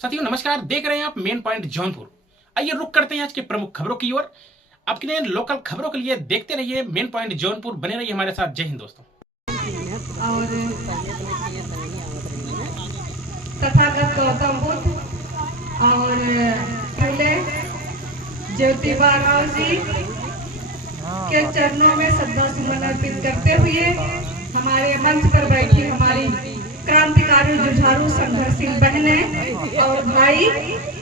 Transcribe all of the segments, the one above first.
साथियों नमस्कार, देख रहे हैं आप मेन पॉइंट जौनपुर। आइए रुक करते हैं आज की प्रमुख खबरों की ओर। आपके लोकल खबरों के लिए देखते रहिए मेन पॉइंट जौनपुर, बने रहिए हमारे साथ। जय हिंद दोस्तों। और तथागत गौतम बुद्ध और पहले ज्योतिबा राव जी के चरणों में श्रद्धा सुमन अर्पित करते हुए हमारे मंच पर बैठी हमारी क्रांतिकारी जुझारू संघर्षशील बहनें और भाई,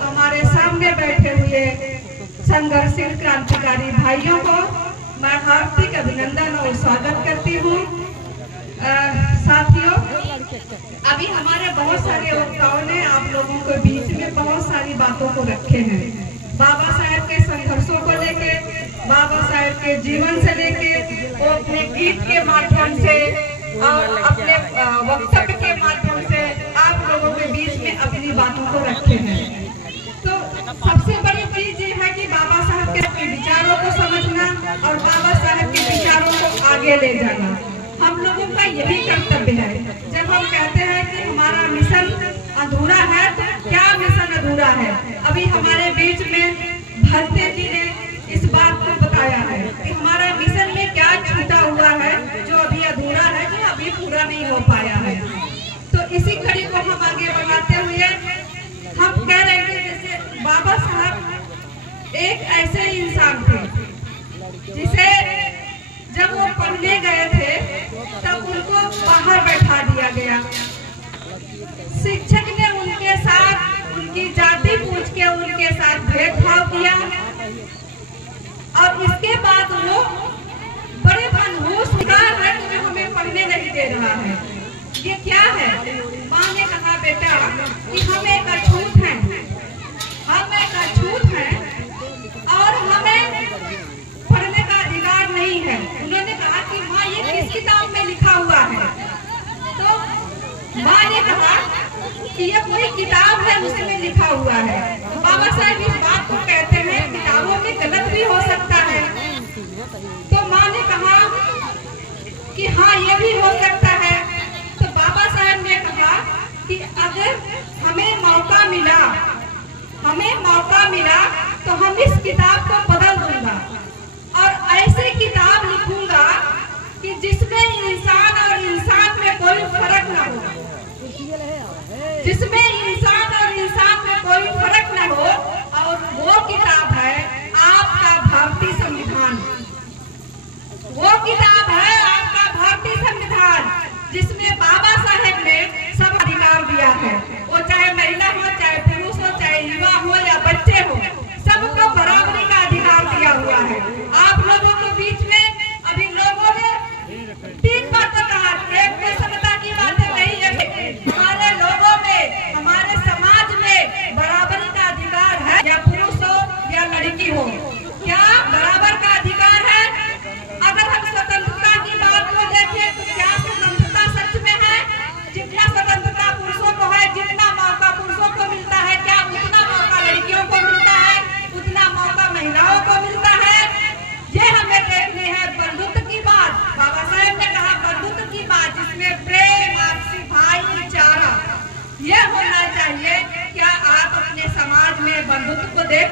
हमारे सामने बैठे हुए संघर्षशील क्रांतिकारी भाइयों को मैं हार्दिक अभिनंदन और स्वागत करती हूँ। साथियों, अभी हमारे बहुत सारे वक्ताओं ने आप लोगों के बीच में बहुत सारी बातों को रखे हैं। बाबा साहेब के संघर्षों को लेके, बाबा साहेब के जीवन से लेके, वो अपने गीत के माध्यम से और अपने वक्तव्य के माध्यम से आप लोगों के बीच में अपनी बातों को रखे हैं। तो सबसे बड़ी चीज ये है कि बाबा साहब के विचारों को समझना और बाबा साहब के विचारों को आगे ले जाना हम लोगों का यही कर्तव्य है। जब हम कहते हैं कि हमारा मिशन अधूरा है, तो क्या मिशन अधूरा है? अभी हमारे बीच में भरते जी ने इस बात को बताया है कि हमारा मिशन में क्या छूटा हुआ है, जो अभी अधूरा है, जो अभी पूरा नहीं हो पाया है। तो इसी कड़ी को हम आगे बढ़ाते हुए हम कह रहे हैं, जैसे बाबा साहब एक ऐसे इंसान थे जिसे जब वो पढ़ने गए थे तब उनको बाहर बैठा दिया गया। शिक्षक ने उनके साथ उनकी जाति पूछ के उनके साथ भेदभाव किया और इसके बाद वो बड़े मनहूस शिकार है कि हमें पढ़ने नहीं दे रहा है। ये क्या है? माँ ने कहा, बेटा कि हम एक अछूत हैं, हम एक अछूत हैं और हमें पढ़ने का अधिकार नहीं है। उन्होंने कहा कि माँ ये किस किताब में लिखा हुआ है? तो माँ ने कहा कि ये कोई किताब है उसमें लिखा हुआ है। तो बाबा साहब इस बात को कहते हैं, किताबों में गलत भी हो सकता है। तो माँ ने कहा कि हाँ ये भी हो सकता है। तो बाबा साहब ने कहा कि अगर हमें मौका मिला तो हम इस किताब को बदल दूंगा और ऐसी किताब लिखूंगा कि जिसमें इंसान और इंसान में कोई फर्क न हो, जिसमें इंसान और इंसान में कोई फर्क न हो। और वो किताब है आपका भारतीय संविधान। वो किताब है आपका भारतीय संविधान, जिसमें बाबा साहेब ने सब अधिकार दिया है। वो चाहे महिला हो, चाहे पुरुष हो, चाहे युवा हो या बच्चे हो, सबको बराबरी का अधिकार दिया हुआ है। आप लोगों के बीच में अभी लोगों ने 3 बातें कहा। एक में समता की बातें कही है, हमारे लोगों में, हमारे समाज में बराबरी का अधिकार है, या पुरुष हो या लड़की हो, क्या बराबर का अधिकार है? अगर हम स्वतंत्रता की बात को देखें तो क्या स्वतंत्रता सच में है? जितना स्वतंत्रता पुरुषों को है, जितना मौका पुरुषों को मिलता है, क्या उतना मौका लड़कियों को मिलता है? उतना मौका महिलाओं को मिलता है? ये हमें देखनी है। बंधुत्व की बात बाबा साहेब ने कहा, बंधुत्व की बात जिसमें प्रेम, आपसी भाईचारा ये होना चाहिए। क्या आप अपने समाज में बंधुत्व को देख